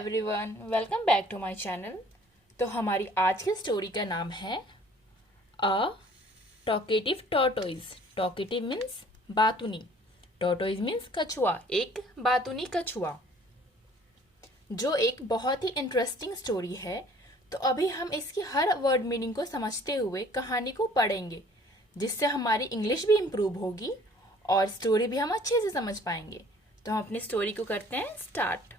Everyone, welcome back to my channel. तो हमारी आज की स्टोरी का नाम है a talkative tortoise. Talkative means बातुनी, टॉर्टोइज मीन्स कछुआ, एक बातुनी कछुआ, जो एक बहुत ही इंटरेस्टिंग स्टोरी है। तो अभी हम इसकी हर वर्ड मीनिंग को समझते हुए कहानी को पढ़ेंगे, जिससे हमारी इंग्लिश भी इम्प्रूव होगी और स्टोरी भी हम अच्छे से समझ पाएंगे। तो हम अपनी स्टोरी को करते हैं start.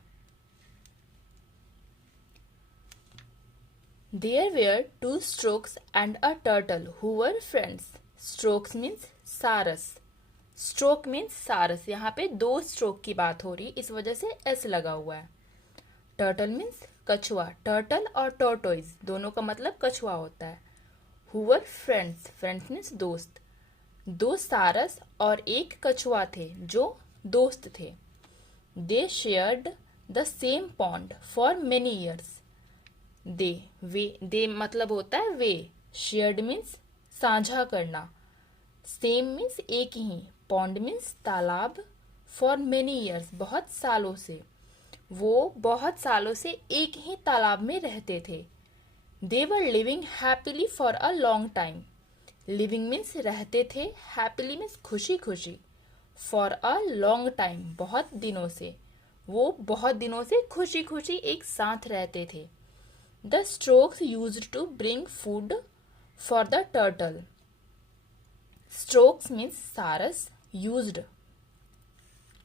There were two storks and a turtle who were friends. Storks means सारस, स्ट्रोक मीन्स सारस। यहाँ पे दो स्ट्रोक की बात हो रही, इस वजह से एस लगा हुआ है। टर्टल मीन्स कछुआ, टर्टल और टोर्टोइज दोनों का मतलब कछुआ होता है। Who were friends, friends means दोस्त। दो सारस और एक कछुआ थे जो दोस्त थे। They shared the same pond for many years. दे मतलब होता है वे, शेयर्ड मीन्स साझा करना, सेम मीन्स एक ही, पॉन्ड मीन्स तालाब, फॉर मेनी ईयर्स बहुत सालों से, वो बहुत सालों से एक ही तालाब में रहते थे। They were living happily for a long time. Living means रहते थे, हैप्पीली मीन्स खुशी खुशी, फॉर अ लॉन्ग टाइम बहुत दिनों से, वो बहुत दिनों से खुशी खुशी एक साथ रहते थे। The storks used to bring food for the turtle. Storks means सारस, used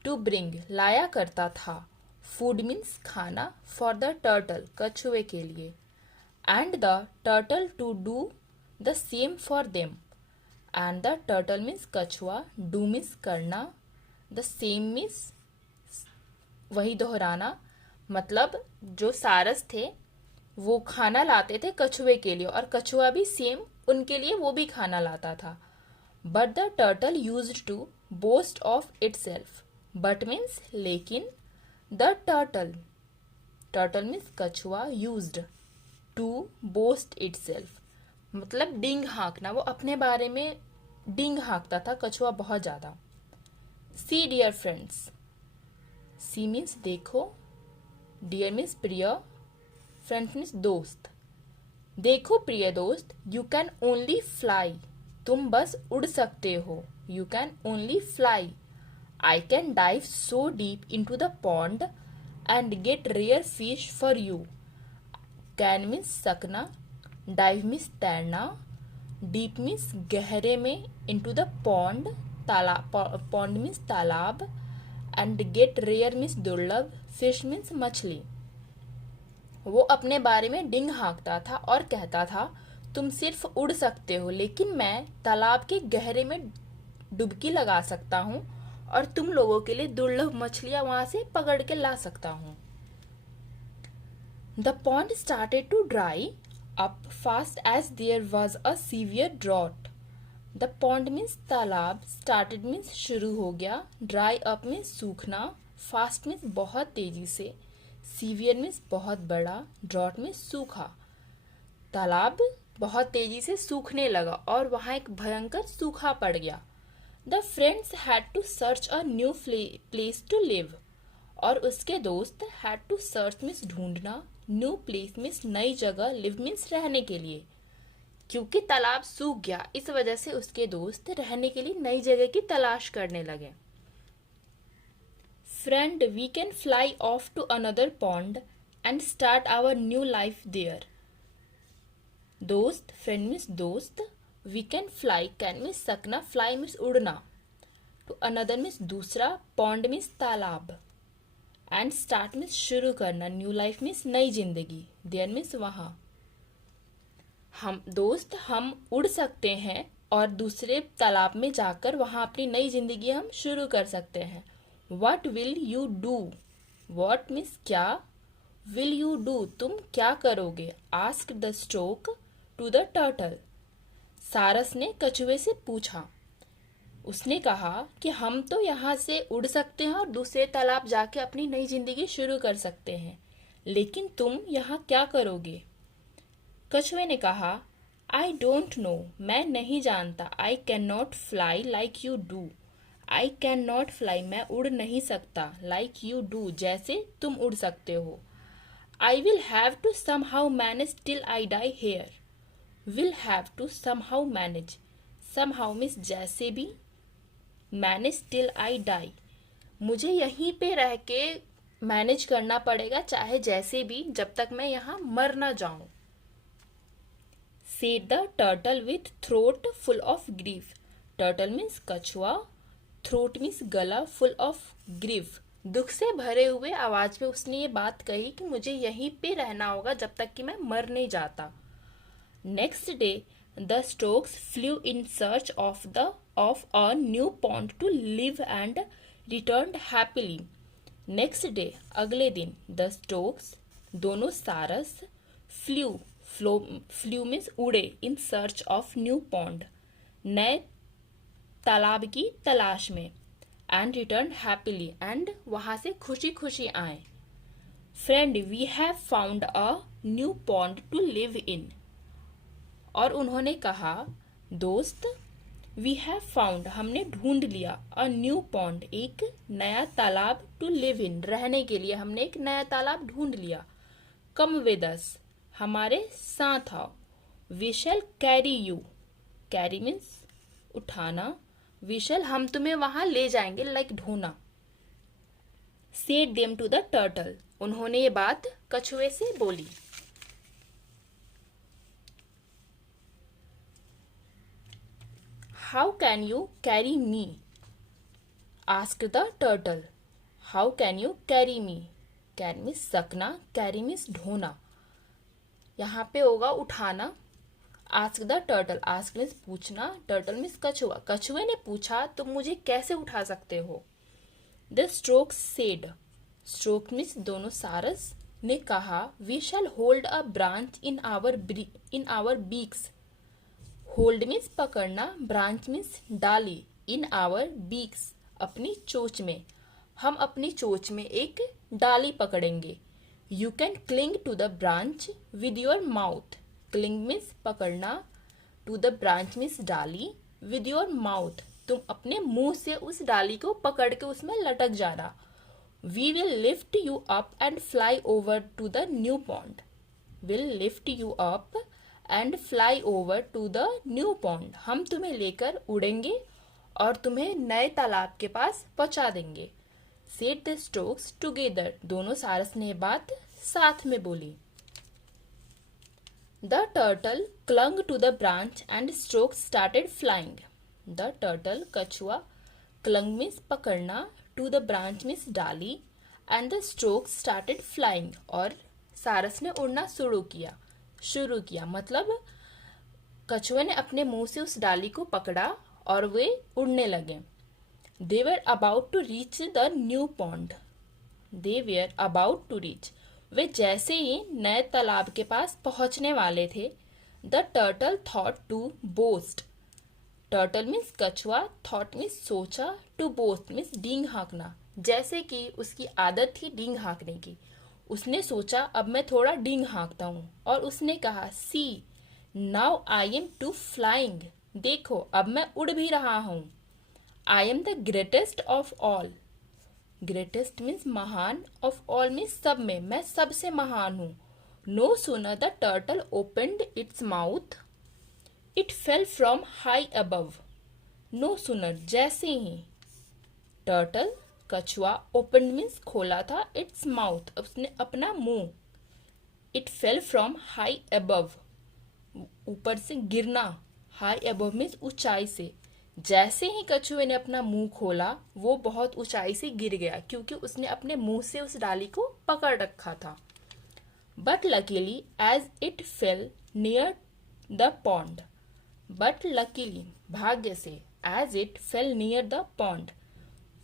to bring लाया करता था, food means खाना, for the turtle कछुए के लिए, and the turtle to do the same for them. And the turtle means कछुआ, do means करना, the same means वही दोहराना, मतलब जो सारस थे वो खाना लाते थे कछुए के लिए और कछुआ भी सेम उनके लिए वो भी खाना लाता था। But the turtle used to boast of itself. But means लेकिन, द टर्टल, टर्टल मीन्स कछुआ, यूज्ड टू बोस्ट इटसेल्फ मतलब डिंग हाँकना, वो अपने बारे में डिंग हाँकता था कछुआ बहुत ज्यादा। सी डियर फ्रेंड्स, सी मीन्स देखो, डियर मीन्स प्रिय, फ्रेंड्स मीन्स दोस्त। देखो प्रिय दोस्त, यू कैन ओनली फ्लाई, तुम बस उड़ सकते हो, you can only fly. I can dive so deep in to the pond and get rare fish for you. Can means सकना, डाइव मीन्स तैरना, डीप मीन्स गहरे में, इन टू द पॉन्ड तालाब, पॉन्ड मीन्स तालाब, and get rare means दुर्लभ, fish means मछली। वो अपने बारे में डिंग हाँकता था और कहता था तुम सिर्फ उड़ सकते हो, लेकिन मैं तालाब के गहरे में डुबकी लगा सकता हूँ और तुम लोगों के लिए दुर्लभ मछलियां वहां से पकड़ के ला सकता हूँ। The pond started to dry up fast as there was a severe drought. The pond means तालाब, स्टार्टेड मीन्स शुरू हो गया, ड्राई अप मीन्स सूखना, फास्ट मीन्स बहुत तेजी से, सीवियर मीन्स बहुत बड़ा, ड्रॉट मीन्स सूखा। तालाब बहुत तेजी से सूखने लगा और वहां एक भयंकर सूखा पड़ गया। The friends had to search a new place to live, और उसके दोस्त हैड टू सर्च मीन्स ढूंढना, न्यू प्लेस मीन्स नई जगह, लिव मीन्स रहने के लिए। क्योंकि तालाब सूख गया, इस वजह से उसके दोस्त रहने के लिए नई जगह की तलाश करने लगे। Friend, we can fly off to another pond and start our new life there. दोस्त, friend means दोस्त, we can fly, can means सकना, fly means उड़ना, to another means दूसरा, pond means तालाब, and start means शुरू करना, new life means नई जिंदगी, there means वहाँ। हम उड़ सकते हैं और दूसरे तालाब में जाकर वहाँ अपनी नई जिंदगी हम शुरू कर सकते हैं। What will you do? What means क्या, will you do तुम क्या करोगे, asked the stork to the turtle. सारस ने कछुए से पूछा, उसने कहा कि हम तो यहाँ से उड़ सकते हैं और दूसरे तालाब जाके अपनी नई जिंदगी शुरू कर सकते हैं, लेकिन तुम यहाँ क्या करोगे। कछुए ने कहा, I don't know, मैं नहीं जानता, I cannot fly like you do. I can not fly, मैं उड़ नहीं सकता, लाइक यू डू जैसे तुम उड़ सकते हो। I will have to somehow manage till I die here. Will have to somehow manage. Somehow means जैसे भी, manage till I die. मुझे यहीं पे रह के मैनेज करना पड़ेगा चाहे जैसे भी, जब तक मैं यहाँ मर ना जाऊं. Said the turtle with throat full of grief. Turtle means कछुआ, throat means गला, full of grief. दुख से भरे हुए आवाज में उसने ये बात कही कि मुझे यहीं पे रहना होगा जब तक कि मैं मर नहीं जाता. Next day, the storks flew in search of a new pond to live and returned happily. Next day, अगले दिन, the storks, दोनों सारस, flew means उड़े, in search of new pond, नए तालाब की तलाश में, and returned happily, and वहां से खुशी खुशी आए. Friend, we have found a new pond to live in. और उन्होंने कहा, दोस्त, वी हैव फाउंड, हमने ढूंढ लिया, अ न्यू पॉन्ड, एक नया तालाब, टू लिव इन, रहने के लिए हमने एक नया तालाब ढूंढ लिया. कम विद अस, हमारे साथ आओ. We shall carry you, carry means उठाना, वी शैल हम तुम्हें वहां ले जाएंगे, लाइक ढोना. Said them to the turtle, उन्होंने ये बात कछुए से बोली. How can you carry me? asked the turtle. How can you carry me? Carry means सकना, carry means ढोना. यहाँ पे होगा उठाना. Ask the turtle. Ask means पूछना. Turtle means कछुआ. कछुए ने पूछा, तुम मुझे कैसे उठा सकते हो? The stork said. Stork means दोनों सारस ने कहा, we shall hold a branch in our beaks. Hold means पकड़ना, ब्रांच मीन्स डाली, इन आवर बीक्स, अपनी चोंच में, हम अपनी चोंच में एक डाली पकड़ेंगे. You can cling to the branch with your mouth. Cling means पकड़ना, टू द ब्रांच मीन्स डाली, विद योर माउथ, तुम अपने मुंह से उस डाली को पकड़ के उसमें लटक जाना. We will lift you up and fly over to the new pond. Will lift you up and fly over to the new pond, हम तुम्हें लेकर उड़ेंगे और तुम्हें नए तालाब के पास पहुंचा देंगे. सेड द स्टोक्स टुगेदर, दोनों सारस ने बात साथ में बोली. The turtle clung to the branch and storks started flying. The turtle कछुआ, क्लंग मीन्स पकड़ना, टू द ब्रांच मीन्स डाली, and the storks started flying, और सारस ने उड़ना शुरू किया. मतलब कछुए ने अपने मुंह से उस डाली को पकड़ा और वे उड़ने लगे. They were about to reach the new pond. They were about to reach, वे जैसे ही नए तालाब के पास पहुंचने वाले थे. The turtle thought to boast. Turtle means कछुआ, थॉट मीन्स सोचा, टू बोस्ट मीन्स डींग हाँकना. जैसे कि उसकी आदत थी डींग हाँकने की, उसने सोचा अब मैं थोड़ा डींग हाँकता हूँ, और उसने कहा, see now I am too flying, देखो अब मैं उड़ भी रहा हूँ. I am the greatest of all. Greatest means महान, ऑफ ऑल मीन्स सब में, मैं सबसे महान हूँ. No sooner the turtle opened its mouth it fell from high above. No sooner जैसे ही, टर्टल कछुआ, ओपन मीन्स खोला था, इट्स माउथ उसने अपना मुंह, it fell from high above ऊपर से गिरना, हाई अबव मीन्स ऊंचाई से. जैसे ही कछुए ने अपना मुंह खोला वो बहुत ऊंचाई से गिर गया क्योंकि उसने अपने मुंह से उस डाली को पकड़ रखा था. But luckily as it fell near the pond. But luckily भाग्य से, as it fell near the pond,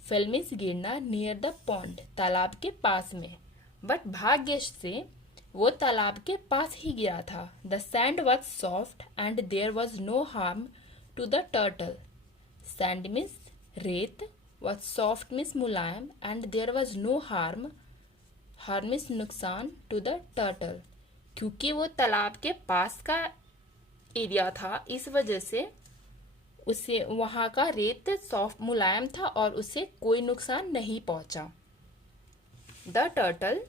fell means गिरना, नियर द पॉन्ड तालाब के पास में, बट भाग्य से वो तालाब के पास ही गिरा था. The sand was soft and there was no harm to the turtle. Sand means रेत, वॉज सॉफ्ट मीन्स मुलायम, and there was no harm, harm means नुकसान, टू द टर्टल, क्योंकि वो तालाब के पास का एरिया था, इस वजह से उसे वहां का रेत सॉफ्ट मुलायम था और उसे कोई नुकसान नहीं पहुंचा. The turtle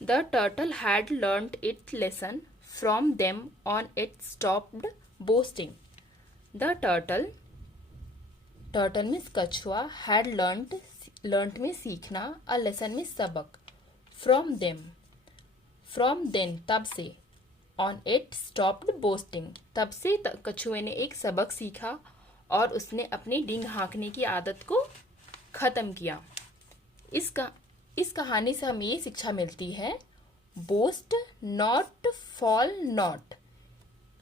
The turtle had learnt its lesson from them on it stopped boasting. The turtle means कछुआ, had learnt में सीखना, a lesson में सबक, from then तब से, on it stopped boasting तब से कछुए ने एक सबक सीखा और उसने अपनी डींग हाँकने की आदत को ख़त्म किया। इस कहानी से हमें ये शिक्षा मिलती है, बोस्ट नॉट फॉल नॉट,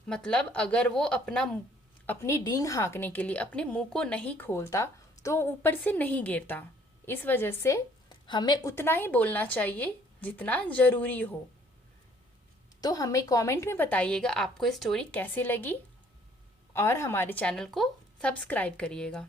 मतलब अगर वो अपनी डींग हाँकने के लिए अपने मुंह को नहीं खोलता तो ऊपर से नहीं गिरता। इस वजह से हमें उतना ही बोलना चाहिए जितना ज़रूरी हो। तो हमें कमेंट में बताइएगा आपको स्टोरी कैसी लगी और हमारे चैनल को सब्सक्राइब करिएगा।